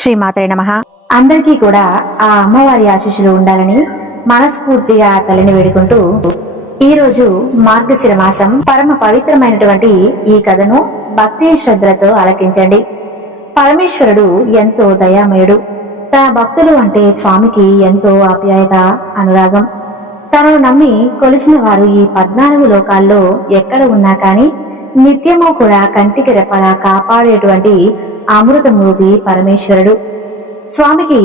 శ్రీమాత్రే నమః. అందరికీ కూడా ఆ అమ్మవారి ఆశీస్సులు ఉండాలని మనస్ఫూర్తిగా తల్లిని వేడుకుంటూ ఈరోజు మార్గశిర మాసం పరమ పవిత్రమైనటువంటి ఈ కథను భక్తి శ్రద్ధలతో ఆలకించండి. పరమేశ్వరుడు ఎంతో దయామయుడు. తన భక్తులు అంటే స్వామికి ఎంతో ఆప్యాయత, అనురాగం. తనను నమ్మి కొలిచిన వారు ఈ 14 లోకాల్లో ఎక్కడ ఉన్నా కాని నిత్యము కూడా కంటికి రెప్పలా కాపాడేటువంటి అమృతమూర్తి పరమేశ్వరుడు. స్వామికి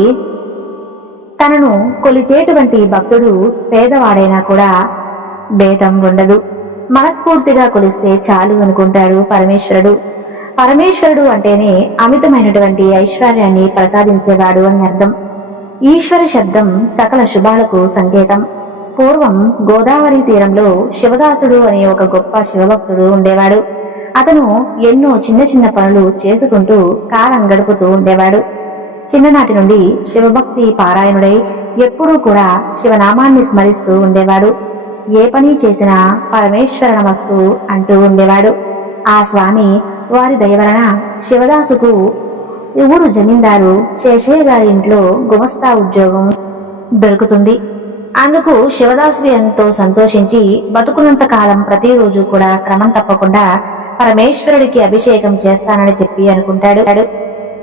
తనను కొలిచేటువంటి భక్తుడు పేదవాడైనా కూడా భేదం ఉండదు. మనస్ఫూర్తిగా కొలిస్తే చాలు అనుకుంటాడు పరమేశ్వరుడు. పరమేశ్వరుడు అంటేనే అమితమైనటువంటి ఐశ్వర్యాన్ని ప్రసాదించేవాడు అని అర్థం. ఈశ్వర శబ్దం సకల శుభాలకు సంకేతం. పూర్వం గోదావరి తీరంలో శివదాసుడు అనే ఒక గొప్ప శివభక్తుడు ఉండేవాడు. అతను ఎన్నో చిన్న చిన్న పనులు చేసుకుంటూ కాలం గడుపుతూ ఉండేవాడు. చిన్ననాటి నుండి శివభక్తి పారాయణుడై ఎప్పుడూ కూడా శివనామాన్ని స్మరిస్తూ ఉండేవాడు. ఏ పని చేసినా పరమేశ్వర నమస్తు అంటూ ఉండేవాడు. ఆ స్వామి వారి దయ వలన శివదాసుకు ఊరు జమీందారు శేషయ్య గారి ఇంట్లో గుమస్తా ఉద్యోగం దొరుకుతుంది. అందుకు శివదాసు ఎంతో సంతోషించి బతుకున్నంత కాలం ప్రతిరోజు కూడా క్రమం తప్పకుండా పరమేశ్వరుడికి అభిషేకం చేస్తానని చెప్పి అనుకుంటాడు.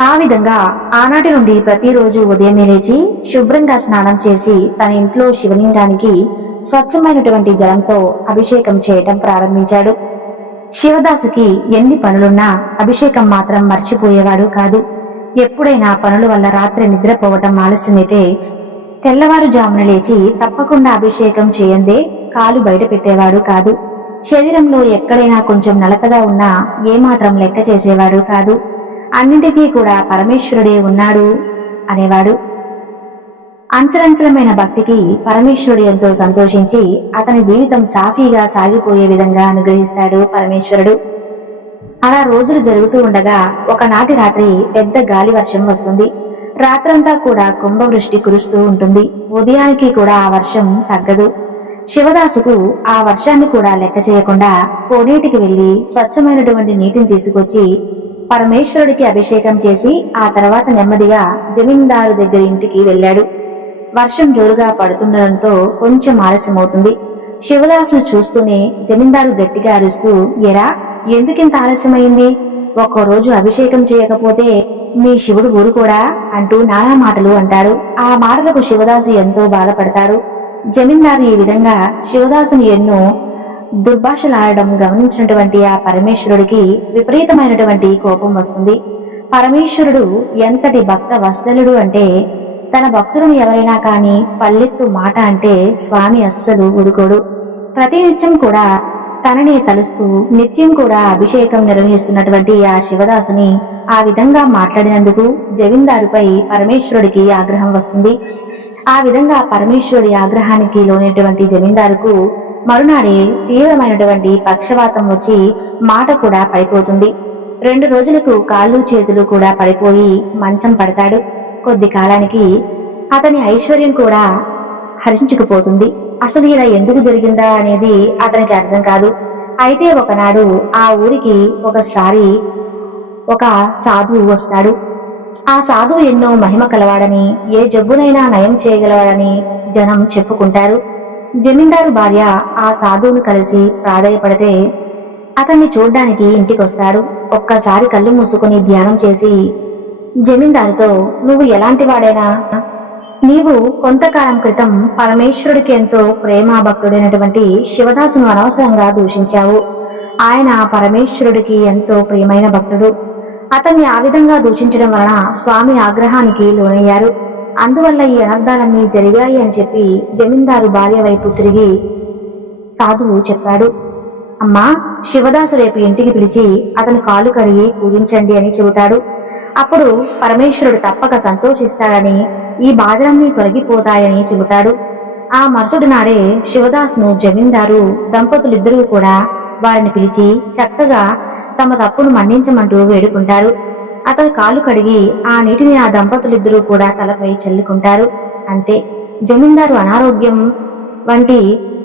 ఆ విధంగా ఆనాటి నుండి ప్రతిరోజు ఉదయమే లేచి శుభ్రంగా స్నానం చేసి తన ఇంట్లో శివలింగానికి స్వచ్ఛమైనటువంటి జలంతో అభిషేకం చేయటం ప్రారంభించాడు. శివదాసుకి ఎన్ని పనులున్నా అభిషేకం మాత్రం మర్చిపోయేవాడు కాదు. ఎప్పుడైనా పనుల వల్ల రాత్రి నిద్రపోవటం ఆలస్యమైతే తెల్లవారుజామున లేచి తప్పకుండా అభిషేకం చేయందే కాలు బయట పెట్టేవాడు కాదు. శరీరంలో ఎక్కడైనా కొంచెం నలతగా ఉన్నా ఏమాత్రం లెక్క చేసేవాడు కాదు. అన్నింటికీ కూడా పరమేశ్వరుడే ఉన్నాడు అనేవాడు. అంచలంచలమైన భక్తికి పరమేశ్వరుడు ఎంతో సంతోషించి అతని జీవితం సాఫీగా సాగిపోయే విధంగా అనుగ్రహిస్తాడు పరమేశ్వరుడు. అలా రోజులు జరుగుతూ ఉండగా ఒకనాటి రాత్రి పెద్ద గాలి వర్షం వస్తుంది. రాత్రంతా కూడా కుంభవృష్టి కురుస్తూ ఉంటుంది. ఉదయానికి కూడా ఆ వర్షం తగ్గదు. శివదాసుకు ఆ వర్షాన్ని కూడా లెక్క చేయకుండా కోనేటికి వెళ్లి స్వచ్ఛమైనటువంటి నీటిని తీసుకొచ్చి పరమేశ్వరుడికి అభిషేకం చేసి ఆ తర్వాత నెమ్మదిగా జమీందారు దగ్గర ఇంటికి వెళ్ళాడు. వర్షం జోరుగా పడుతుండటంతో కొంచెం ఆలస్యమవుతుంది. శివదాసును చూస్తూనే జమీందారు గట్టిగా అరుస్తూ, ఎరా ఎందుకింత ఆలస్యమైంది? ఒక్కో రోజు అభిషేకం చేయకపోతే మీ శివుడు ఊరుకోడా అంటూ నానా మాటలు అంటారు. ఆ మాటలకు శివదాసు ఎంతో బాధపడతాడు. జమీందారు ఈ విధంగా శివదాసుని ఎన్నో దుర్భాషలాడడం గమనించినటువంటి ఆ పరమేశ్వరుడికి విపరీతమైనటువంటి కోపం వస్తుంది. పరమేశ్వరుడు ఎంతటి భక్త వత్సలుడు అంటే తన భక్తులను ఎవరైనా కాని పల్లెత్తు మాట అంటే స్వామి అస్సలు ఊరుకోడు. ప్రతినిత్యం కూడా తననే తలుస్తూ నిత్యం కూడా అభిషేకం నిర్వహిస్తున్నటువంటి ఆ శివదాసుని ఆ విధంగా మాట్లాడినందుకు జమీందారుపై పరమేశ్వరుడికి ఆగ్రహం వస్తుంది. ఆ విధంగా పరమేశ్వరుడి ఆగ్రహానికి లోనేటువంటి జమీందారుకు మరునాడే తీవ్రమైనటువంటి పక్షవాతం వచ్చి మాట కూడా పడిపోతుంది. 2 రోజులకు కాళ్ళు చేతులు కూడా పడిపోయి మంచం పడతాడు. కొద్ది కాలానికి అతని ఐశ్వర్యం కూడా హరించుకుపోతుంది. అసలు ఇలా ఎందుకు జరిగిందా అనేది అతనికి అర్థం కాదు. అయితే ఒకనాడు ఆ ఊరికి ఒకసారి ఒక సాధువు వస్తాడు. ఆ సాధువు ఎన్నో మహిమ కలవాడని, ఏ జబ్బునైనా నయం చేయగలవాడని జనం చెప్పుకుంటారు. జమీందారు భార్య ఆ సాధువును కలిసి ప్రాధేయపడితే అతన్ని చూడ్డానికి ఇంటికొస్తాడు. ఒక్కసారి కళ్ళు మూసుకుని ధ్యానం చేసి జమీందారుతో, నువ్వు ఎలాంటి వాడైనా నీవు కొంతకాలం క్రితం పరమేశ్వరుడికి ఎంతో ప్రేమాభక్తుడైనటువంటి శివదాసును అనవసరంగా దూషించావు. ఆయన పరమేశ్వరుడికి ఎంతో ప్రియమైన భక్తుడు. అతన్ని ఆ విధంగా దూషించడం వలన స్వామి ఆగ్రహానికి లోనయ్యారు. అందువల్ల ఈ అనర్థాలన్నీ జరిగాయి అని చెప్పి జమీందారు భార్య వైపు తిరిగి సాధువు చెప్పాడు. అమ్మా, శివదాసు రేపు ఇంటికి పిలిచి అతని కాలు కడిగి పూజించండి అని చెబుతాడు. అప్పుడు పరమేశ్వరుడు తప్పక సంతోషిస్తాడని, ఈ బాధలన్నీ తొలగిపోతాయని చెబుతాడు. ఆ మరుసటి నాడే శివదాసును జమీందారు దంపతులిద్దరూ కూడా వారిని పిలిచి చక్కగా తమ తప్పును మన్నించమంటూ వేడుకుంటారు. అతని కాలు కడిగి ఆ నీటిని ఆ దంపతులిద్దరూ కూడా తలపై చల్లుకుంటారు. అంతే, జమీందారు అనారోగ్యం వంటి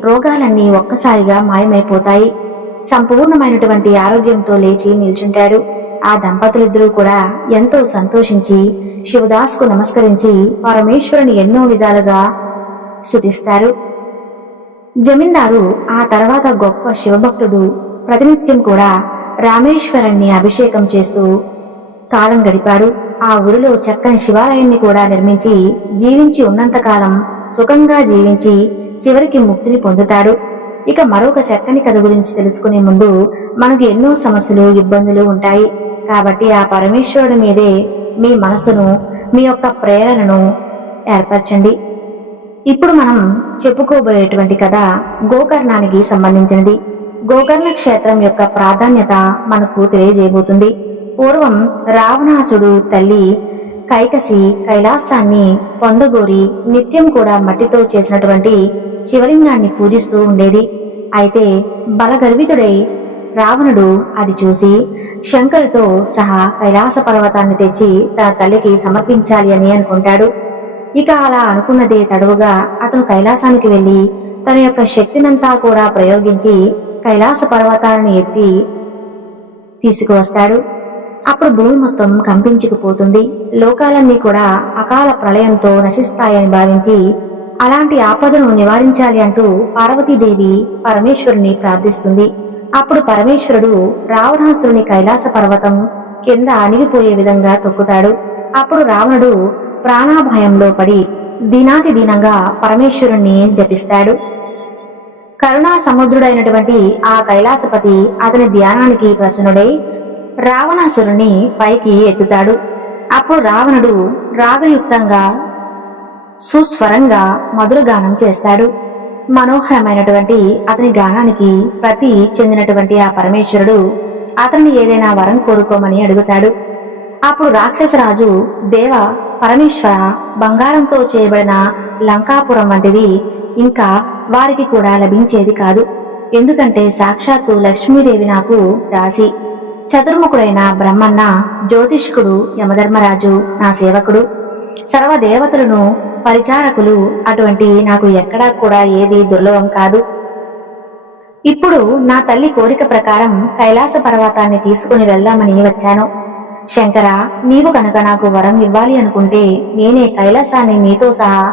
రోగాలన్నీ ఒక్కసారిగా మాయమైపోతాయి. సంపూర్ణమైనటువంటి ఆరోగ్యంతో లేచి నిల్చుంటాడు. ఆ దంపతులిద్దరూ కూడా ఎంతో సంతోషించి శివదాస్కు నమస్కరించి పరమేశ్వరుని ఎన్నో విధాలుగా స్తుతిస్తారు. జమీందారు ఆ తర్వాత గొప్ప శివభక్తుడు ప్రతినిత్యం కూడా రామేశ్వరుణ్ణి అభిషేకం చేస్తూ కాలం గడిపాడు. ఆ ఊరిలో చక్కని శివాలయాన్ని కూడా నిర్మించి జీవించి ఉన్నంతకాలం సుఖంగా జీవించి చివరికి ముక్తిని పొందుతాడు. ఇక మరొక చక్కని కథ గురించి తెలుసుకునే ముందు మనకు ఎన్నో సమస్యలు ఇబ్బందులు ఉంటాయి. కాబట్టి ఆ పరమేశ్వరుడి మీదే మీ మనసును మీ యొక్క ప్రేరణను ఏర్పరచండి. ఇప్పుడు మనం చెప్పుకోబోయేటువంటి కథ గోకర్ణానికి సంబంధించినది. గోకర్ణ క్షేత్రం యొక్క ప్రాధాన్యత మనకు తెలియజేయబోతుంది. పూర్వం రావణాసుడు తల్లి కైకసి కైలాసాన్ని పొందగోరి నిత్యం కూడా మట్టితో చేసినటువంటి శివలింగాన్ని పూజిస్తూ ఉండేది. అయితే బలగర్వితుడై రావణుడు అది చూసి శంకరుతో సహా కైలాస పర్వతాన్ని తెచ్చి తన తల్లికి సమర్పించాలి అని అనుకుంటాడు. ఇక అలా అనుకున్నదే తడువుగా అతను కైలాసానికి వెళ్లి తన యొక్క శక్తినంతా కూడా ప్రయోగించి కైలాస పర్వతాలను ఎత్తి తీసుకువస్తాడు. అప్పుడు భూమి మొత్తం కంపించుకుపోతుంది. లోకాలన్నీ కూడా అకాల ప్రళయంతో నశిస్తాయని భావించి అలాంటి ఆపదను నివారించాలి అంటూ పార్వతీదేవి పరమేశ్వరుని ప్రార్థిస్తుంది. అప్పుడు పరమేశ్వరుడు రావణాసురుని కైలాస పర్వతం కింద అణిగిపోయే విధంగా తొక్కుతాడు. అప్పుడు రావణుడు ప్రాణాభయంలో పడి దీనాతి దీనంగా పరమేశ్వరుణ్ణి జపిస్తాడు. కరుణా సముద్రుడైనటువంటి ఆ కైలాసపతి అతని ధ్యానానికి ప్రసన్నుడై రావణాసురుణ్ణి పైకి ఎత్తుతాడు. అప్పుడు రావణుడు రాగయుక్తంగా సుస్వరంగా మధురగానం చేస్తాడు. మనోహరమైనటువంటి అతని గానానికి ప్రతి చెందినటువంటి ఆ పరమేశ్వరుడు అతన్ని ఏదైనా వరం కోరుకోమని అడుగుతాడు. అప్పుడు రాక్షసరాజు దేవ పరమేశ్వర, బంగారంతో చేయబడిన లంకాపురం వంటిది ఇంకా వారికి కూడా లభించేది కాదు. ఎందుకంటే సాక్షాత్తు లక్ష్మీదేవి నాకు దాసి, చతుర్ముఖుడైన బ్రహ్మన్న, జ్యోతిష్కుడు యమధర్మరాజు నా సేవకుడు, సర్వదేవతలను పరిచారకులు, అటువంటి నాకు ఎక్కడా కూడా ఏది దుర్లభం కాదు. ఇప్పుడు నా తల్లి కోరిక ప్రకారం కైలాస పర్వతాన్ని తీసుకుని వెళ్దామని వచ్చాను. శంకర, నీవు కనుక నాకు వరం ఇవ్వాలి అనుకుంటే నేనే కైలాసాన్ని నీతో సహా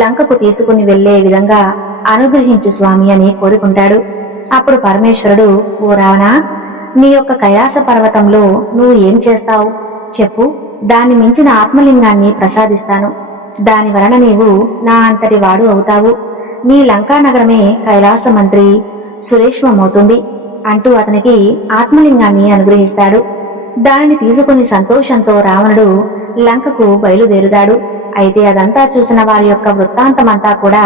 లంకకు తీసుకుని వెళ్లే విధంగా అనుగ్రహించు స్వామి అని కోరుకుంటాడు. అప్పుడు పరమేశ్వరుడు, ఓ రావణ, నీ యొక్క కైలాస పర్వతంలో నువ్వు ఏం చేస్తావు చెప్పు, దాన్ని మించిన ఆత్మలింగాన్ని ప్రసాదిస్తాను. దాని వలన నీవు నా అంతటి వాడు అవుతావు. నీ లంకా నగరమే కైలాస మంత్రి సురేష్మమవుతుంది అంటూ అతనికి ఆత్మలింగాన్ని అనుగ్రహిస్తాడు. దానిని తీసుకుని సంతోషంతో రావణుడు లంకకు బయలుదేరుతాడు. అయితే అదంతా చూసిన వారి యొక్క వృత్తాంతమంతా కూడా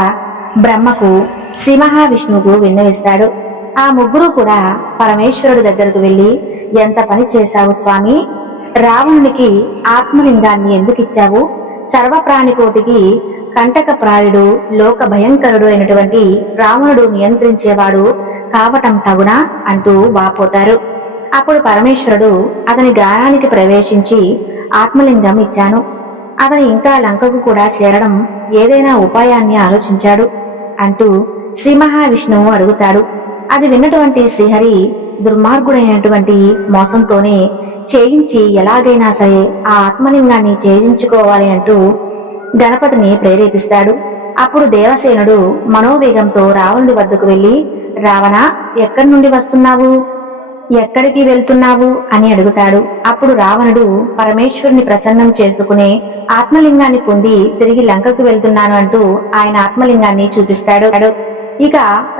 బ్రహ్మకు, శ్రీ మహావిష్ణువుకు విన్నవిస్తాడు. ఆ ముగ్గురు కూడా పరమేశ్వరుడి దగ్గరకు వెళ్లి, ఎంత పని చేశావు స్వామి, రావణునికి ఆత్మలింగాన్ని ఎందుకిచ్చావు, సర్వప్రాణికోటికి కంటకప్రాయుడు, లోక భయంకరుడు అయినటువంటి రావణుడు నియంత్రించేవాడు కావటం తగునా అంటూ వాపోతారు. అప్పుడు పరమేశ్వరుడు అతని గానానికి ప్రవేశించి ఆత్మలింగం ఇచ్చాను. అతను ఇంకా లంకకు కూడా చేరడం ఏదైనా ఉపాయాన్ని ఆలోచించాడు అంటూ శ్రీ మహావిష్ణువు అడుగుతాడు. అది విన్నటువంటి శ్రీహరి దుర్మార్గుడైనటువంటి మోసంతోనే చేయించి ఎలాగైనా సరే ఆ ఆత్మలింగాన్ని చేయించుకోవాలి అంటూ గణపతిని ప్రేరేపిస్తాడు. అప్పుడు దేవసేనుడు మనోవేగంతో రావణుడి వద్దకు వెళ్లి, రావణ, ఎక్కడి నుండి వస్తున్నావు, ఎక్కడికి వెళ్తున్నావు అని అడుగుతాడు. అప్పుడు రావణుడు పరమేశ్వరుని ప్రసన్నం చేసుకునే ఆత్మలింగాన్ని పొంది తిరిగి లంకకు వెళ్తున్నాను అంటూ ఆయన ఆత్మలింగాన్ని చూపిస్తాడు. ఇక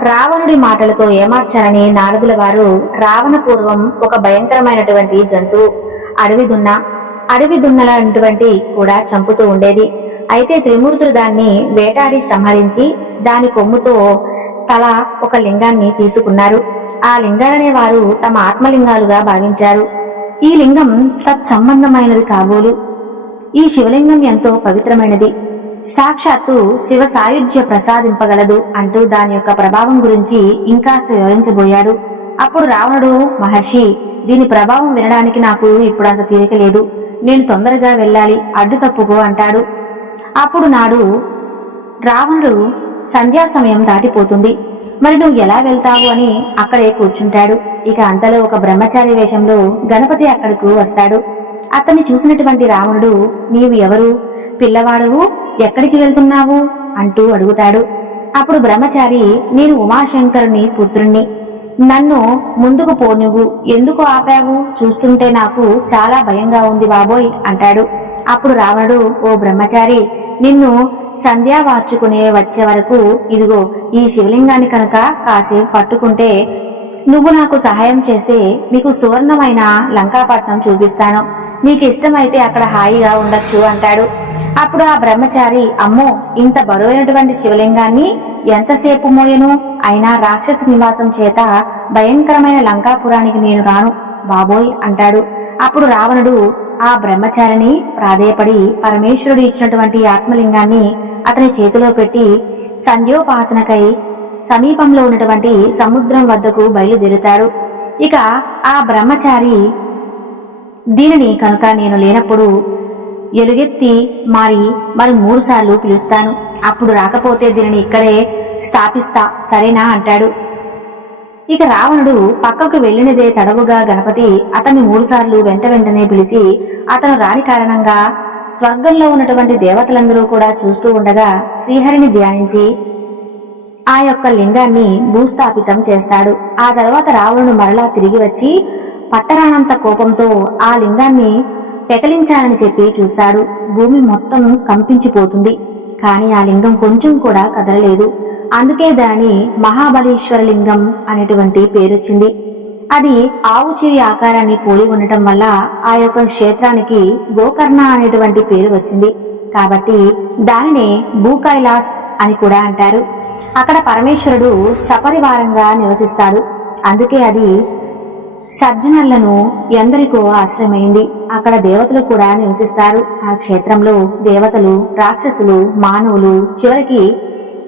రావణుడి మాటలతో ఏమార్చారని నారదుల వారు, రావణ పూర్వం ఒక భయంకరమైనటువంటి జంతువు అడవి దున్నలటువంటి కూడా చంపుతూ ఉండేది. అయితే త్రిమూర్తులు దాన్ని వేటాడి సంహరించి దాని కొమ్ముతో తల ఒక లింగాన్ని తీసుకున్నారు. ఆ లింగాలనే వారు తమ ఆత్మలింగాలుగా భావించారు. ఈ లింగం తత్సంబంధమైనది కాబోలు. ఈ శివలింగం ఎంతో పవిత్రమైనది, సాక్షాత్తు శివ సాయుధ్య ప్రసాదింపగలదు అంటూ దాని యొక్క ప్రభావం గురించి ఇంకాస్త వివరించబోయాడు. అప్పుడు రావణుడు, మహర్షి, దీని ప్రభావం వినడానికి నాకు ఇప్పుడు అంత తీరిక లేదు, నేను తొందరగా వెళ్ళాలి, అడ్డు తప్పుకో అంటాడు. అప్పుడు నాడు రావణుడు సంధ్యా సమయం దాటిపోతుంది, మరి నువ్వు ఎలా వెళ్తావు అని అక్కడే కూర్చుంటాడు. ఇక అంతలో ఒక బ్రహ్మచారి వేషంలో గణపతి అక్కడకు వస్తాడు. అతన్ని చూసినటువంటి రావణుడు, నీవు ఎవరు? పిల్లవాడవు, ఎక్కడికి వెళ్తున్నావు అంటూ అడుగుతాడు. అప్పుడు బ్రహ్మచారి, నేను ఉమాశంకరుని పుత్రుణ్ణి, నన్ను ముందుకు పోనివ్వు, ఎందుకు ఆపావు? చూస్తుంటే నాకు చాలా భయంగా ఉంది బాబోయ్ అంటాడు. అప్పుడు రావణుడు, ఓ బ్రహ్మచారి, నిన్ను సంధ్యా వార్చుకునే వచ్చే వరకు ఇదిగో ఈ శివలింగాన్ని కనుక కాసేపు పట్టుకుంటే, నువ్వు నాకు సహాయం చేస్తే నీకు సువర్ణమైన లంకాపట్నం చూపిస్తాను, నీకు ఇష్టమైతే అక్కడ హాయిగా ఉండొచ్చు అంటాడు. అప్పుడు ఆ బ్రహ్మచారి, అమ్మో, ఇంత బరువైనటువంటి శివలింగాన్ని ఎంతసేపు మోయను? అయినా రాక్షస నివాసం చేత భయంకరమైన లంకాపురానికి నేను రాను బాబోయ్ అంటాడు. అప్పుడు రావణుడు ఆ బ్రహ్మచారిని ప్రాధేయపడి పరమేశ్వరుడు ఇచ్చినటువంటి ఆత్మలింగాన్ని అతని చేతిలో పెట్టి సంధ్యోపాసనకై సమీపంలో ఉన్నటువంటి సముద్రం వద్దకు బయలుదేరుతాడు. ఇక ఆ బ్రహ్మచారి, దీనిని కనుక నేను లేనప్పుడు ఎలుగెత్తి మరి 3 సార్లు పిలుస్తాను, అప్పుడు రాకపోతే దీనిని ఇక్కడే స్థాపిస్తా, సరేనా అంటాడు. ఇక రావణుడు పక్కకు వెళ్లినదే తడవుగా గణపతి అతన్ని 3 సార్లు వెంటనే పిలిచి, అతను రాని కారణంగా స్వర్గంలో ఉన్నటువంటి దేవతలందరూ కూడా చూస్తూ ఉండగా శ్రీహరిని ధ్యానించి ఆ యొక్క లింగాన్ని భూస్థాపితం చేస్తాడు. ఆ తర్వాత రావణుడు మరలా తిరిగి వచ్చి పట్టరానంత కోపంతో ఆ లింగాన్ని పెకలించాలని చెప్పి చూస్తాడు. భూమి మొత్తం కంపించిపోతుంది, కాని ఆ లింగం కొంచెం కూడా కదలలేదు. అందుకే దాని మహాబలేశ్వర లింగం అనేటువంటి పేరొచ్చింది. అది ఆవు చెవి ఆకారాన్ని పోలి ఉండటం వల్ల ఆ యొక్క క్షేత్రానికి గోకర్ణ అనేటువంటి పేరు వచ్చింది. కాబట్టి దానినే భూకైలాస్ అని కూడా అంటారు. అక్కడ పరమేశ్వరుడు సపరివారంగా నివసిస్తాడు. అందుకే అది సజ్జనులను ఎందరికో ఆశ్రయమైంది. అక్కడ దేవతలు కూడా నివసిస్తారు. ఆ క్షేత్రంలో దేవతలు, రాక్షసులు, మానవులు, చివరికి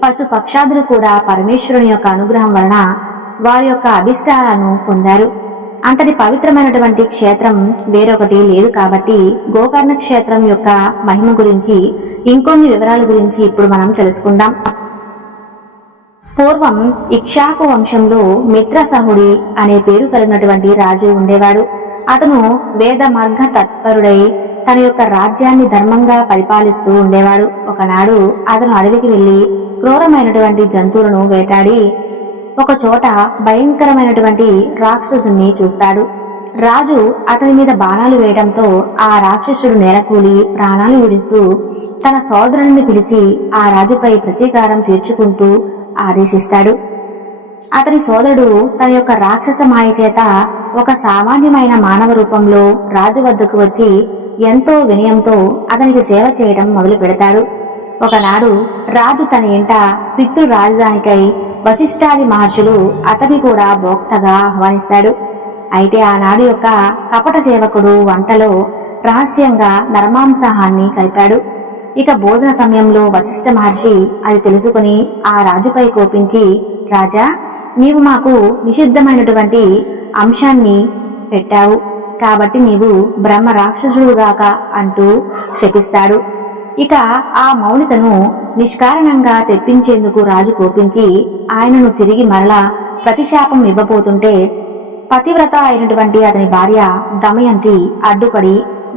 పశు పక్షాదులు కూడా పరమేశ్వరుని యొక్క అనుగ్రహం వలన వారి యొక్క అభిష్టాలను పొందారు. అంతటి పవిత్రమైనటువంటి క్షేత్రం వేరొకటి లేదు. కాబట్టి గోకర్ణ క్షేత్రం యొక్క మహిమ గురించి ఇంకొన్ని వివరాల గురించి ఇప్పుడు మనం తెలుసుకుందాం. పూర్వం ఇక్ష్వాకు వంశంలో మిత్రసహుడి అనే పేరు కలిగినటువంటి రాజు ఉండేవాడు. అతను వేద మార్గ తత్పరుడై తన యొక్క రాజ్యాన్ని ధర్మంగా పరిపాలిస్తూ ఉండేవాడు. ఒకనాడు అతను అడవికి వెళ్లి క్రూరమైనటువంటి జంతువులను వేటాడి ఒక చోట భయంకరమైనటువంటి రాక్షసుని చూస్తాడు. రాజు అతని మీద బాణాలు వేయడంతో ఆ రాక్షసుడు నేలకూలి ప్రాణాలు విడుస్తూ తన సోదరుని పిలిచి ఆ రాజుపై ప్రతీకారం తీర్చుకుంటూ ఆదేశిస్తాడు. అతని సోదరుడు తన యొక్క రాక్షస మాయ చేత ఒక సామాన్యమైన మానవ రూపంలో రాజు వద్దకు వచ్చి ఎంతో వినయంతో అతనికి సేవ చేయడం మొదలు పెడతాడు. ఒకనాడు రాజు తన ఇంట పితృ రాజధానికై వశిష్ఠాది మహర్షులు అతని కూడా భోక్తగా ఆహ్వానిస్తాడు. అయితే ఆనాడు యొక్క కపట సేవకుడు వంటలో రహస్యంగా నరమాంసాహాన్ని కలిపాడు. ఇక భోజన సమయంలో వశిష్ఠ మహర్షి అది తెలుసుకుని ఆ రాజుపై కోపించి, రాజా, నీవు మాకు నిషిద్ధమైనటువంటి అంశాన్ని పెట్టావు కాబట్టి నీవు బ్రహ్మ రాక్షసుడుగాక అంటూ శపిస్తాడు. ఇక ఆ మౌనితను నిష్కారణంగా తెప్పించేందుకు రాజు కోపించి ఆయనను తిరిగి మరలా ప్రతిశాపం ఇవ్వబోతుంటే పతివ్రత అయినటువంటి అతని భార్య దమయంతి అడ్డుపడి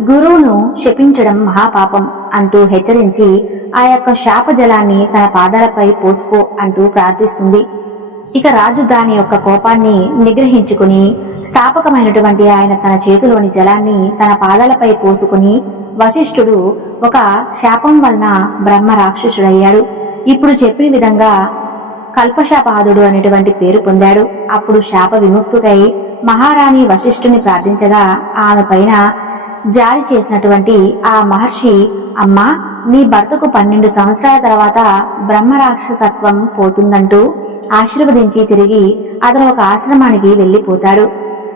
గురువును శపించడం మహాపాపం అంటూ హెచ్చరించి ఆ యొక్క శాప జలాన్ని తన పాదాలపై పోసుకో అంటూ ప్రార్థిస్తుంది. ఇక రాజు దాని యొక్క కోపాన్ని నిగ్రహించుకుని స్థాపకమైనటువంటి ఆయన తన చేతిలోని జలాన్ని తన పాదాలపై పోసుకుని వశిష్ఠుడు ఒక శాపం వలన బ్రహ్మ రాక్షసుడయ్యాడు. ఇప్పుడు చెప్పిన విధంగా కల్పశాపాదుడు అనేటువంటి పేరు పొందాడు. అప్పుడు శాప విముక్తుకై మహారాణి వశిష్ఠుని ప్రార్థించగా ఆమె పైన జారి చేసినటువంటి ఆ మహర్షి, అమ్మా, నీ భర్తకు 12 సంవత్సరాల తర్వాత బ్రహ్మరాక్షసత్వం పోతుందంటూ ఆశీర్వదించి తిరిగి అతను ఒక ఆశ్రమానికి వెళ్లిపోతాడు.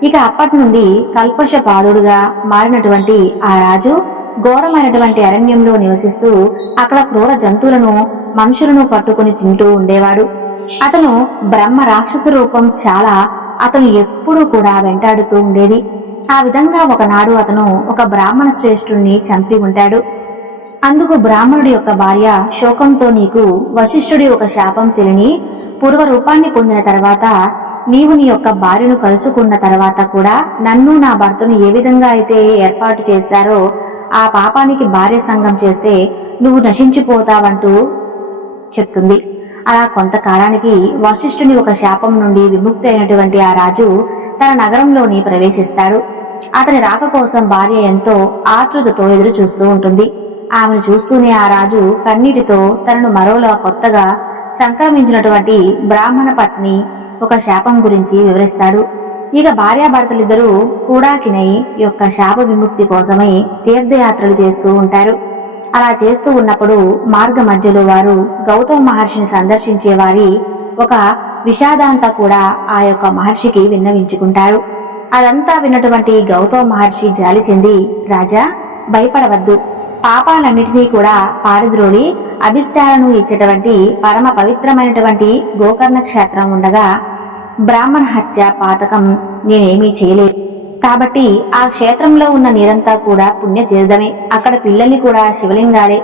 ఇక అప్పటి నుండి కల్పశపాదుడుగా మారినటువంటి ఆ రాజు ఘోరమైనటువంటి అరణ్యంలో నివసిస్తూ అక్కడ క్రూర జంతువులను మనుషులను పట్టుకుని తింటూ ఉండేవాడు. అతను బ్రహ్మ రాక్షస రూపం చాలా అతను ఎప్పుడూ కూడా వెంటాడుతూ ఉండేది. ఆ విధంగా ఒకనాడు అతను ఒక బ్రాహ్మణ శ్రేష్ఠుణ్ణి చంపి ఉంటాడు. అందుకు బ్రాహ్మణుడి యొక్క భార్య శోకంతో, నీకు వశిష్ఠుడి ఒక శాపం తెలిని పూర్వ రూపాన్ని పొందిన తర్వాత నీవు నీ యొక్క భార్యను కలుసుకున్న తర్వాత కూడా నన్ను నా భర్తను ఏ విధంగా అయితే ఏర్పాటు చేశారో ఆ పాపానికి భార్య సంఘం చేస్తే నువ్వు నశించిపోతావంటూ చెప్తుంది. అలా కొంతకాలానికి వశిష్ఠుని ఒక శాపం నుండి విముక్తి అయినటువంటి ఆ రాజు తన నగరంలోని ప్రవేశిస్తాడు. అతని రాక కోసం భార్య ఎంతో ఆతృతతో ఎదురు చూస్తూ ఉంటుంది. ఆమెను చూస్తూనే ఆ రాజు కన్నీటితో తనను మరోలా కొత్తగా సంక్రమించినటువంటి బ్రాహ్మణ పత్ని ఒక శాపం గురించి వివరిస్తాడు. ఇక భార్యాభర్తలిద్దరూ కూడాకినై యొక్క శాప విముక్తి కోసమై తీర్థయాత్రలు చేస్తూ ఉంటారు. అలా చేస్తూ ఉన్నప్పుడు మార్గ మధ్యలో వారు గౌతమ మహర్షిని సందర్శించే వారి ఒక విషాదాంతా కూడా ఆ యొక్క మహర్షికి విన్నవించుకుంటారు. అదంతా విన్నటువంటి గౌతమ మహర్షి జాలి చెంది, రాజా భయపడవద్దు, పాపాలన్నిటినీ కూడా పారద్రోలి అభిష్టాలను ఇచ్చేటువంటి పరమ పవిత్రమైనటువంటి గోకర్ణ క్షేత్రం ఉండగా బ్రాహ్మణ హత్య పాతకం నేనేమీ చేయలేదు. కాబట్టి ఆ క్షేత్రంలో ఉన్న నీరంతా కూడా పుణ్యతీర్థమే. అక్కడ పిల్లల్ని కూడా శివలింగాలే.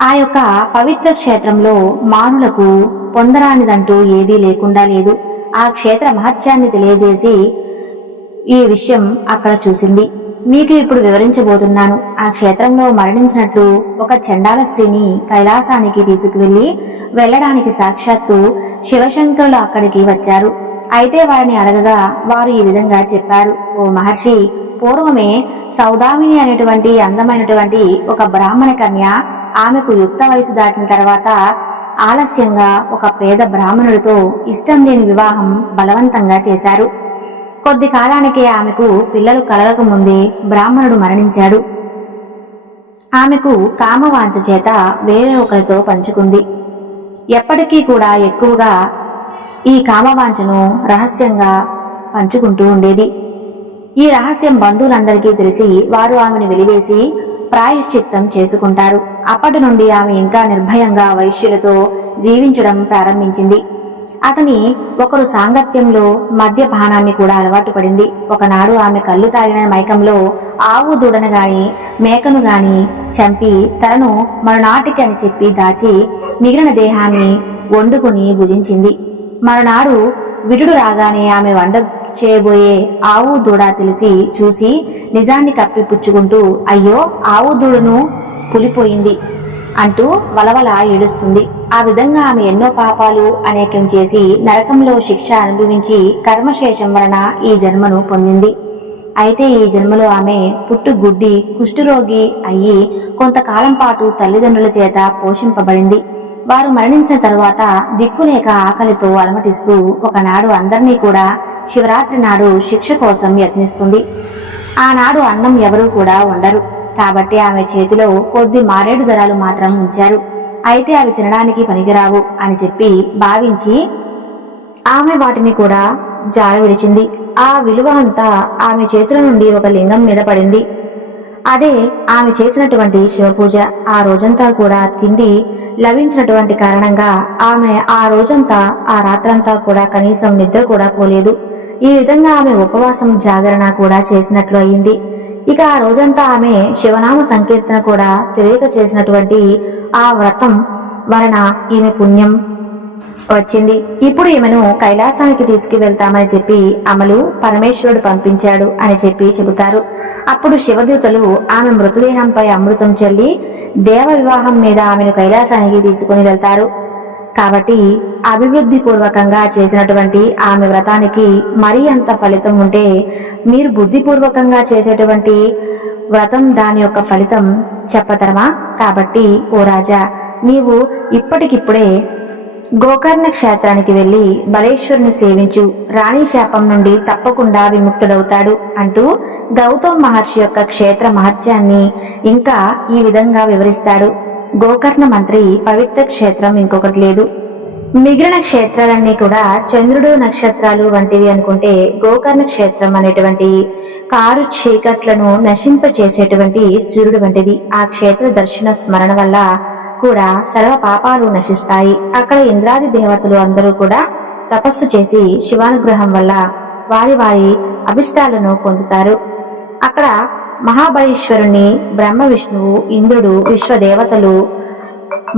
ఆ యొక్క పవిత్ర క్షేత్రంలో మానులకు పొందరానిదంటూ ఏదీ లేకుండా లేదు. ఆ క్షేత్ర మహత్యాన్ని తెలియజేసి ఈ విషయం అక్కడ చూసింది. మీకు ఇప్పుడు వివరించబోతున్నాను. ఆ క్షేత్రంలో మరణించినట్లు ఒక చండాల స్త్రీని కైలాసానికి వెళ్ళడానికి సాక్షాత్తు శివశంకరులు అక్కడికి వచ్చారు. అయితే వారిని అడగగా వారు ఈ విధంగా చెప్పారు, ఓ మహర్షి, పూర్వమే సౌదామిని అనేటువంటి అందమైనటువంటి ఒక బ్రాహ్మణ కన్య ఆమెకు యుక్త వయసు దాటిన తర్వాత ఆలస్యంగా ఒక పేద బ్రాహ్మణుడితో ఇష్టం లేని వివాహం బలవంతంగా చేశారు. కొద్ది కాలానికే ఆమెకు పిల్లలు కలగక ముందే బ్రాహ్మణుడు మరణించాడు. ఆమెకు కామవాంఛ చేత వేరే ఒకరితో పంచుకుంది. ఎప్పటికీ కూడా ఎక్కువగా ఈ కామవాంఛను రహస్యంగా పంచుకుంటూ ఉండేది. ఈ రహస్యం బంధువులందరికీ తెలిసి వారు ఆమెను వెలివేసి ప్రాయశ్చిత్తం చేసుకుంటారు. అప్పటి నుండి ఆమె ఇంకా నిర్భయంగా వైశ్యులతో జీవించడం ప్రారంభించింది. అతని ఒకరు సాంగత్యంలో మద్యపానాన్ని కూడా అలవాటు పడింది. ఒకనాడు ఆమె కళ్ళు తాగిన మైకంలో ఆవు దూడను గాని మేకను గాని చంపి తనను మరునాటికి అని చెప్పి దాచి మిగిలిన దేహాన్ని వండుకుని భుజించింది. మరునాడు విటుడు రాగానే ఆమె వంట చేయబోయే ఆవు దూడ తెలిసి చూసి నిజాన్ని కప్పిపుచ్చుకుంటూ, అయ్యో ఆవు దూడను పులిపోయింది అంటూ వలవల ఏడుస్తుంది. ఆ విధంగా ఆమె ఎన్నో పాపాలు అనేకం చేసి నరకంలో శిక్ష అనుభవించి కర్మశేషం వలన ఈ జన్మను పొందింది. అయితే ఈ జన్మలో ఆమె పుట్టుగుడ్డి కుష్ఠరోగి అయ్యి కొంతకాలం పాటు తల్లిదండ్రుల చేత పోషింపబడింది. వారు మరణించిన తరువాత దిక్కులేక ఆకలితో అలమటిస్తూ ఒకనాడు అందరినీ కూడా శివరాత్రి నాడు శిక్ష కోసం యత్నిస్తుంది. ఆనాడు అన్నం ఎవరూ కూడా ఉండరు. కాబట్టి ఆమె చేతిలో కొద్ది మారేడు దళాలు మాత్రం ఉంచారు. అయితే అవి తినడానికి పనికిరావు అని చెప్పి భావించి ఆమె వాటిని కూడా జార విడిచింది. ఆ విలువ అంతా ఆమె చేతుల నుండి ఒక లింగం మీద పడింది. అదే ఆమె చేసినటువంటి శివపూజ. ఆ రోజంతా కూడా తిండి లభించినటువంటి కారణంగా ఆమె ఆ రోజంతా ఆ రాత్రంతా కూడా కనీసం నిద్ర కూడా పోలేదు. ఈ విధంగా ఆమె ఉపవాసం జాగరణ కూడా చేసినట్లు అయింది. ఇక ఆ రోజంతా ఆమె శివనామ సంకీర్తన కూడా తెలియక చేసినటువంటి ఆ వ్రతం వలన ఈమె పుణ్యం వచ్చింది. ఇప్పుడు ఈమెను కైలాసానికి తీసుకువెళ్తామని చెప్పి అమలు పరమేశ్వరుడు పంపించాడు అని చెప్పి చెబుతారు. అప్పుడు శివదూతలు ఆమె మృతదేహంపై అమృతం చల్లి దేవ వివాహం మీద ఆమెను కైలాసానికి తీసుకుని వెళ్తారు. కాబట్టి అభివృద్ధి పూర్వకంగా చేసినటువంటి ఆమె వ్రతానికి మరీ అంత ఫలితం ఉంటే మీరు బుద్ధిపూర్వకంగా చేసేటువంటి వ్రతం దాని యొక్క ఫలితం చెప్పతరమా? కాబట్టి ఓ రాజా, నీవు ఇప్పటికిప్పుడే గోకర్ణ క్షేత్రానికి వెళ్లి బలేశ్వరుని సేవించు, రాణి శాపం నుండి తప్పకుండా విముక్తుడవుతాడు అంటూ గౌతమ మహర్షి యొక్క క్షేత్ర మహత్యాన్ని ఇంకా ఈ విధంగా వివరిస్తాడు. గోకర్ణ మంత్రి పవిత్ర క్షేత్రం ఇంకొకటి లేదు. మిగిలిన క్షేత్రాలన్నీ కూడా చంద్రుడు నక్షత్రాలు వంటివి అనుకుంటే, గోకర్ణ క్షేత్రం అనేటువంటి కారు చీకట్లను నశింపచేసేటువంటి సూర్యుడు వంటిది. ఆ క్షేత్ర దర్శన స్మరణ వల్ల కూడా సర్వ పాపాలు నశిస్తాయి. అక్కడ ఇంద్రాది దేవతలు అందరూ కూడా తపస్సు చేసి శివానుగ్రహం వల్ల వారి వారి అభిష్టాలను పొందుతారు. అక్కడ మహాబలేశ్వరుని బ్రహ్మ విష్ణువు ఇంద్రుడు విశ్వదేవతలు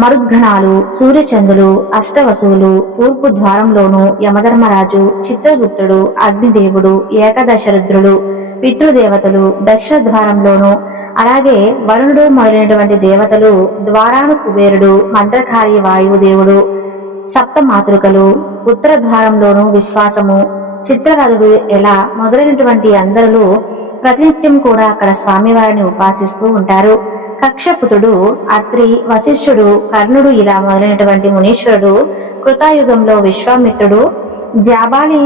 మరుద్గణాలు, సూర్యచంద్రులు, అష్టవసువులు, తూర్పు ద్వారంలోను యమధర్మరాజు, చిత్రగుప్తుడు, అగ్నిదేవుడు, ఏకాదశరుద్రుడు, పితృదేవతలు దక్షిణ ద్వారంలోను, అలాగే వరుణుడు మొదలైనటువంటి దేవతలు, ద్వారాను కుబేరుడు, మంత్రకారి వాయుదేవుడు, సప్త మాతృకలు, ఉత్తర ద్వారంలోను విశ్వాసము, చిత్రరథుడు ఎలా మొదలైనటువంటి అందరూ ప్రతినిత్యం కూడా అక్కడ స్వామివారిని ఉపాసిస్తూ ఉంటారు. కక్షపుతుడు, అత్రి, వశిష్ఠుడు, కర్ణుడు ఇలా మొదలైనటువంటి మునీశ్వరుడు, కృతాయుగంలో విశ్వామిత్రుడు, జాబాలి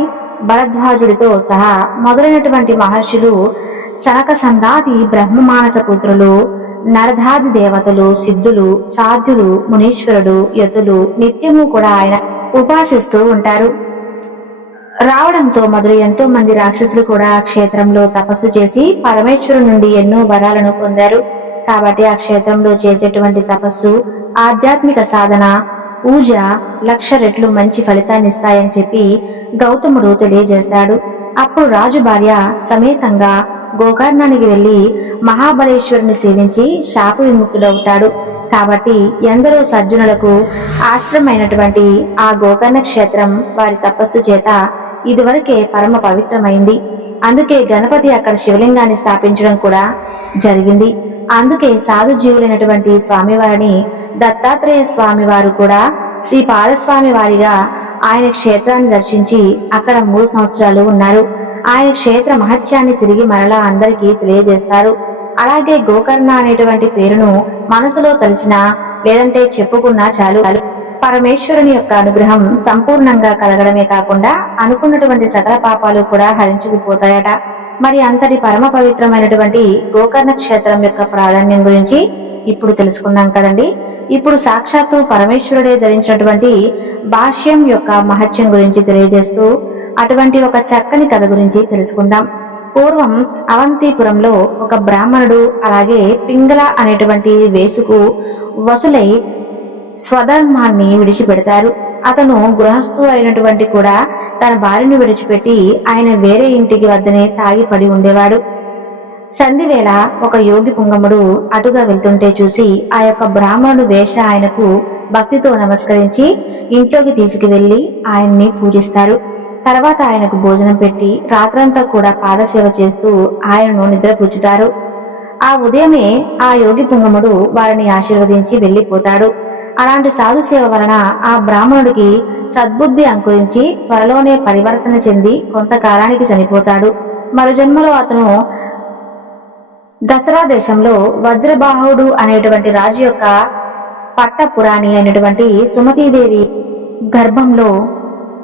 భరద్వాజుడితో సహా మొదలైనటువంటి మహర్షులు, సనక సందాది బ్రహ్మమానస పుత్రులు, నరధాది దేవతలు, సిద్ధులు, సాధ్యులు, మునీశ్వరుడు, యతులు నిత్యము కూడా ఆయన ఉపాసిస్తూ ఉంటారు. రావడంతో మొదలు ఎంతో మంది రాక్షసులు కూడా ఆ క్షేత్రంలో తపస్సు చేసి పరమేశ్వరు నుండి ఎన్నో వరాలను పొందారు. కాబట్టి ఆ క్షేత్రంలో చేసేటువంటి తపస్సు, ఆధ్యాత్మిక సాధన, పూజ 1,00,000 రెట్లు మంచి ఫలితాన్ని ఇస్తాయని చెప్పి గౌతముడు తెలియజేశాడు. అప్పుడు రాజు భార్య సమేతంగా గోకర్ణానికి వెళ్లి మహాబలేశ్వరుని సేవించి శాప విముక్తుడవుతాడు. కాబట్టి ఎందరో సజ్జనులకు ఆశ్రమైనటువంటి ఆ గోకర్ణ క్షేత్రం వారి తపస్సు చేత ఇదివరకే పరమ పవిత్రమైంది. అందుకే గణపతి అక్కడ శివలింగాన్ని స్థాపించడం కూడా జరిగింది. అందుకే సాధు జీవులైనటువంటి స్వామివారిని దత్తాత్రేయ స్వామి వారు కూడా శ్రీ పాదస్వామి వారిగా ఆయన క్షేత్రాన్ని దర్శించి అక్కడ 3 సంవత్సరాలు ఉన్నారు. ఆయన క్షేత్ర మహత్యాన్ని తిరిగి మరలా అందరికీ తెలియజేస్తారు. అలాగే గోకర్ణ అనేటువంటి పేరును మనసులో తలిచినా లేదంటే చెప్పుకున్నా చాలు, పరమేశ్వరుని యొక్క అనుగ్రహం సంపూర్ణంగా కలగడమే కాకుండా అనుకున్నటువంటి సకల పాపాలు కూడా హరించుకుపోతాయట. మరి అంతటి పరమ పవిత్రమైనటువంటి గోకర్ణ క్షేత్రం యొక్క ప్రాధాన్యం గురించి ఇప్పుడు తెలుసుకున్నాం కదండి. ఇప్పుడు సాక్షాత్తు పరమేశ్వరుడే ధరించినటువంటి భాష్యం యొక్క మహత్యం గురించి తెలియజేస్తూ అటువంటి ఒక చక్కని కథ గురించి తెలుసుకుందాం. పూర్వం అవంతిపురంలో ఒక బ్రాహ్మణుడు అలాగే పింగళ అనేటువంటి వేసుకు వసులై స్వధర్మాన్ని విడిచిపెడతారు. అతను గృహస్థు అయినటువంటి కూడా తన భార్యను విడిచిపెట్టి ఆయన వేరే ఇంటికి వద్దనే తాగి పడి ఉండేవాడు. సంధివేళ ఒక యోగి పుంగముడు అటుగా వెళ్తుంటే చూసి ఆ యొక్క బ్రాహ్మణుడు వేష ఆయనకు భక్తితో నమస్కరించి ఇంట్లోకి తీసుకువెళ్లి ఆయన్ని పూజిస్తారు. తర్వాత ఆయనకు భోజనం పెట్టి రాత్రంతా కూడా పాదసేవ చేస్తూ ఆయనను నిద్రపుచ్చుతారు. ఆ ఉదయమే ఆ యోగి పుంగముడు వారిని ఆశీర్వదించి వెళ్లిపోతాడు. అలాంటి సాధు సేవ వలన ఆ బ్రాహ్మణుడికి సద్బుద్ధి అంకురించి త్వరలోనే పరివర్తన చెంది కొంతకాలానికి చనిపోతాడు. మరు జన్మలో అతను దసరా దేశంలో వజ్రబాహుడు అనేటువంటి రాజు యొక్క పట్టపురాణి అయినటువంటి సుమతీదేవి గర్భంలో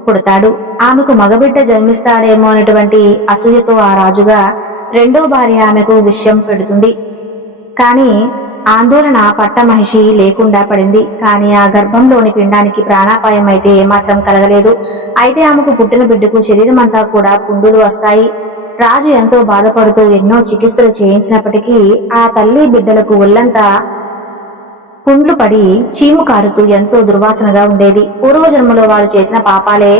పుడతాడు. ఆమెకు మగబిడ్డ జన్మిస్తాడేమో అనేటువంటి అసూయతో ఆ రాజుగా 2వ భార్య ఆమెకు విషయం పెడుతుంది. కానీ ఆందోళన పట్టమహిషి లేకుండా పడింది. కానీ ఆ గర్భంలోని పిండానికి ప్రాణాపాయం అయితే ఏమాత్రం కలగలేదు. అయితే ఆమెకు పుట్టిన బిడ్డకు శరీరం అంతా కూడా పుండులు వస్తాయి. రాజు ఎంతో బాధపడుతూ ఎన్నో చికిత్సలు చేయించినప్పటికీ ఆ తల్లి బిడ్డలకు ఒళ్ళంతా పుండ్లు పడి చీము కారుతూ ఎంతో దుర్వాసనగా ఉండేది. పూర్వజన్మలో వారు చేసిన పాపాలే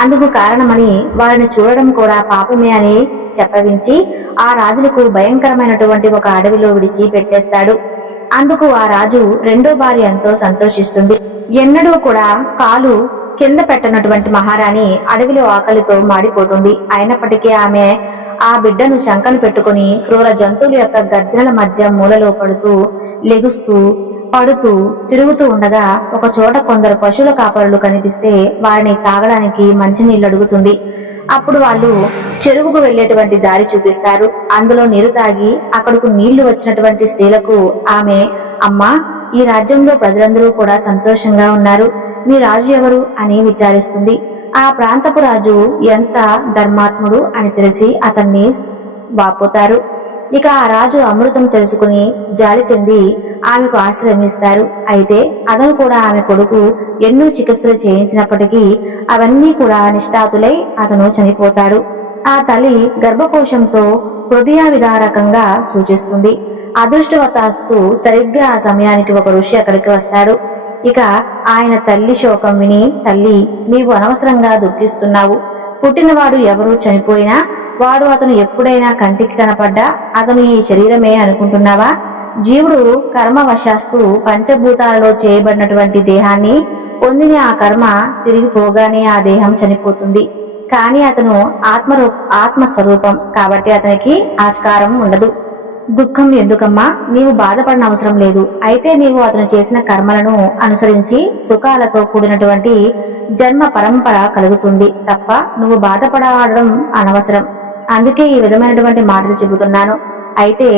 అందుకు కారణమని వారిని చూడడం కూడా పాపమే అని చెప్పవించి ఆ రాజులకు భయంకరమైనటువంటి ఒక అడవిలో విడిచి పెట్టేస్తాడు. అందుకు ఆ రాజు 2వ భార్య ఎంతో సంతోషిస్తుంది. ఎన్నడూ కూడా కాలు కింద పెట్టనటువంటి మహారాణి అడవిలో ఆకలితో మాడిపోతుంది. అయినప్పటికీ ఆమె ఆ బిడ్డను శంకను పెట్టుకుని క్రూర జంతువుల యొక్క గర్జనల మధ్య మూలలో పడుతూ లెగుస్తూ పడుతూ తిరుగుతూ ఉండగా ఒక చోట కొందరు పశువుల కాపరులు కనిపిస్తే వారిని తాగడానికి మంచినీళ్లు అడుగుతుంది. అప్పుడు వాళ్ళు చెరువుకు వెళ్లేటువంటి దారి చూపిస్తారు. అందులో నీరు తాగి అక్కడకు నీళ్లు వచ్చినటువంటి స్త్రీలకు ఆమె, అమ్మా, ఈ రాజ్యంలో ప్రజలందరూ కూడా సంతోషంగా ఉన్నారు, మీ రాజు ఎవరు అని విచారిస్తుంది. ఆ ప్రాంతపు రాజు ఎంత ధర్మాత్ముడు అని తెలిసి అతన్ని వాపోతారు. ఇక ఆ రాజు అమృతం తెలుసుకుని జాలి చెంది ఆమెకు ఆశ్రమిస్తారు. అయితే అతను కూడా ఆమె కొడుకు ఎన్నో చికిత్సలు చేయించినప్పటికీ అవన్నీ కూడా నిష్ఠాతులై అతను చనిపోతాడు. ఆ తల్లి గర్భకోశంతో హృదయ విదారకంగా సూచిస్తుంది. అదృష్టవశాత్తు సరిగ్గా ఆ సమయానికి ఒక ఋషి అక్కడికి వస్తాడు. ఇక ఆయన తల్లి శోకం విని, తల్లి, నీవు అనవసరంగా దుఃఖిస్తున్నావు. పుట్టినవాడు ఎవరు చనిపోయినా వాడు అతను ఎప్పుడైనా కంటికి కనపడ్డా అతను ఈ శరీరమే అనుకుంటున్నావా? జీవుడు కర్మవశాస్తు పంచభూతాలలో చేయబడినటువంటి దేహాన్ని పొందిన ఆ కర్మ తిరిగి పోగానే ఆ దేహం చనిపోతుంది. కానీ అతను ఆత్మస్వరూపం కాబట్టి అతనికి ఆస్కారం ఉండదు. దుఃఖం ఎందుకమ్మా, నీవు బాధపడిన అవసరం లేదు. అయితే నీవు అతను చేసిన కర్మలను అనుసరించి సుఖాలతో కూడినటువంటి జన్మ పరంపర కలుగుతుంది తప్ప నువ్వు బాధపడడం అనవసరం. అందుకే ఈ విధమైనటువంటి మాటలు చెబుతున్నాను. అయితే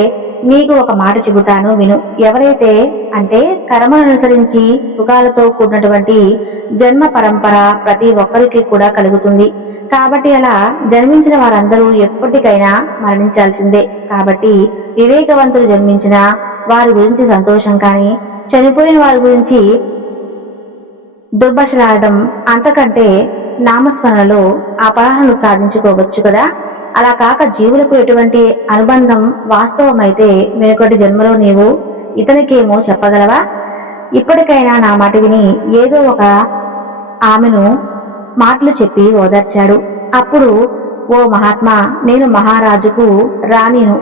నీకు ఒక మాట చెబుతాను విను. ఎవరైతే అంటే కర్మను అనుసరించి సుఖాలతో కూడినటువంటి జన్మ పరంపర ప్రతి ఒక్కరికి కూడా కలుగుతుంది. కాబట్టి అలా జన్మించిన వారందరూ ఎప్పటికైనా మరణించాల్సిందే. కాబట్టి వివేకవంతులు జన్మించిన వారి గురించి సంతోషం కానీ చనిపోయిన వారి గురించి దుర్భషలాడడం అంతకంటే నామస్మరణలో అపరాహను సాధించుకోవచ్చు కదా. అలా కాక జీవులకు ఎటువంటి అనుబంధం వాస్తవమైతే వెనుకటి జన్మలో నీవు ఇతనికేమో చెప్పగలవా? ఇప్పటికైనా నా మాట విని ఏదో ఒక ఆమెను మాటలు చెప్పి ఓదార్చాడు. అప్పుడు, ఓ మహాత్మా, నేను మహారాజుకు రాణిను.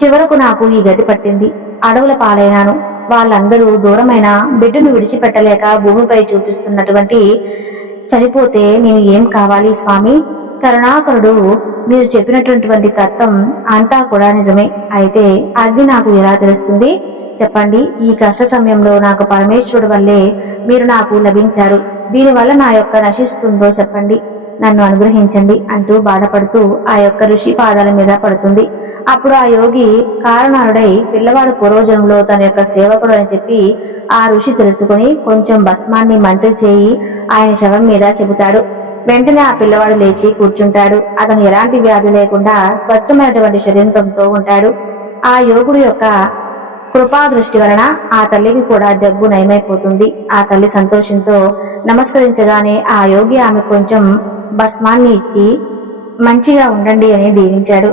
చివరకు నాకు ఈ గతి పట్టింది. అడవుల పాలైనాను. వాళ్ళందరూ దూరమైన బిడ్డను విడిచిపెట్టలేక భూమిపై చూపిస్తున్నటువంటి చనిపోతే నేను ఏం కావాలి స్వామి? కరుణాకరుడు, మీరు చెప్పినటువంటి తత్వం అంతా కూడా నిజమే. అయితే అగ్ని నాకు ఎలా తెలుస్తుంది చెప్పండి. ఈ కష్ట సమయంలో నాకు పరమేశ్వరుడు వల్లే మీరు నాకు లభించారు. దీనివల్ల నా యొక్క నశిస్తుందో చెప్పండి, నన్ను అనుగ్రహించండి అంటూ బాధపడుతూ ఆ యొక్క ఋషి పాదాల మీద పడుతుంది. అప్పుడు ఆ యోగి కారణాలుడై పిల్లవాడు పూర్వజన్మలో తన యొక్క సేవకుడు అని చెప్పి ఆ ఋషి తెలుసుకుని కొంచెం భస్మాన్ని మంత్రి చేయి ఆయన శవం మీద చెబుతాడు. వెంటనే ఆ పిల్లవాడు లేచి కూర్చుంటాడు. అతను ఎలాంటి వ్యాధి లేకుండా స్వచ్ఛమైనటువంటి శరీరంతో ఉంటాడు. ఆ యోగుడు యొక్క కృపా దృష్టి వలన ఆ తల్లికి కూడా జబ్బు నయమైపోతుంది. ఆ తల్లి సంతోషంతో నమస్కరించగానే ఆ యోగి ఆమె కొంచెం భస్మాన్ని ఇచ్చి మంచిగా ఉండండి అని దీవించాడు.